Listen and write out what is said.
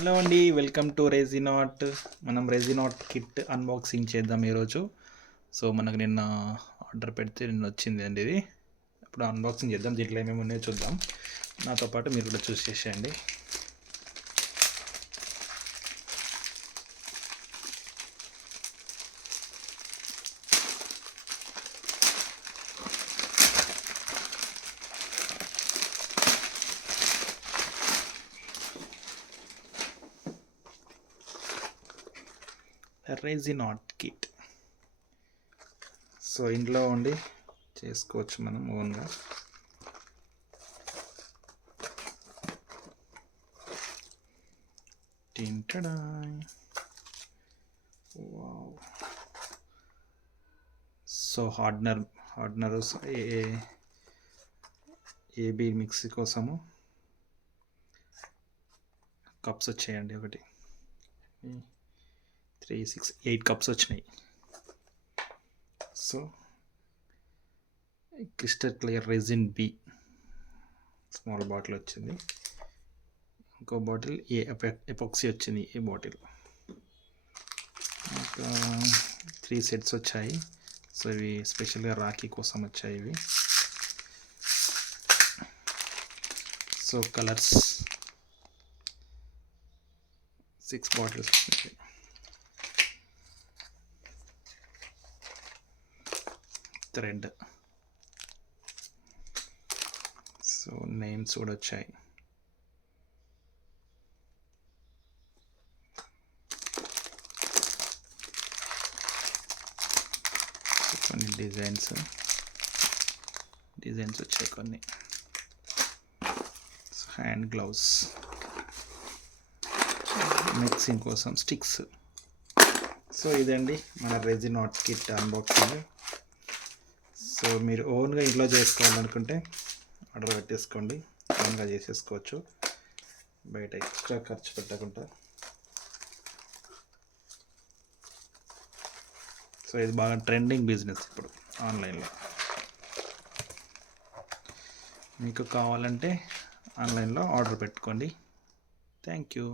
హలో అండి, welcome to రెజినాట్. మనం రెజినాట్ కిట్ అన్బాక్సింగ్ చేద్దాం ఈరోజు. సో మనకు నిన్న ఆర్డర్ పెడితే నిన్న వచ్చింది అండి ఇది. ఇప్పుడు అన్బాక్సింగ్ చేద్దాం. దీంట్లో ఏమేమి ఉన్నాయో చూద్దాం. నాతో పాటు మీరు కూడా చూస్ చేసేయండి. రెజినాట్ కిట్. సో ఇంట్లో ఉండి చేసుకోవచ్చు మనం ఓన్గా. టింటడా వావ్. సో హార్డ్నర్ ఏబీ మిక్సీ కోసము కప్స్ వచ్చాయండి. ఒకటి 3, 6, 8 కప్స్ వచ్చినాయి. So crystal clear resin B small bottle వచ్చింది. ఇంకో బాటిల్ ఎపాక్సీ వచ్చింది. ఈ బాటిల్ ఇంకా 3 సెట్స్ వచ్చాయి. సో ఇవి స్పెషల్గా రాఖీ కోసం వచ్చాయి ఇవి. సో కలర్స్ 6 బాటిల్స్ వచ్చాయి. థ్రెడ్. సో నేమ్స్ కూడా వచ్చాయి. కొన్ని డిజైన్స్ వచ్చాయి కొన్ని. హ్యాండ్ గ్లౌస్, మిక్సింగ్ కోసం స్టిక్స్. సో ఇదండి మన రెజినాట్ కిట్ అన్బాక్సింగ్. సో మీరు ఓన్గా ఇంట్లో చేసుకోవాలనుకుంటే ఆర్డర్ పెట్టేసుకోండి. ఓన్గా చేసేసుకోవచ్చు బయట ఎక్స్ట్రా ఖర్చు పెట్టకుండా. సో ఇది బాగా ట్రెండింగ్ బిజినెస్ ఇప్పుడు ఆన్లైన్లో. మీకు కావాలంటే ఆన్లైన్లో ఆర్డర్ పెట్టుకోండి. Thank you.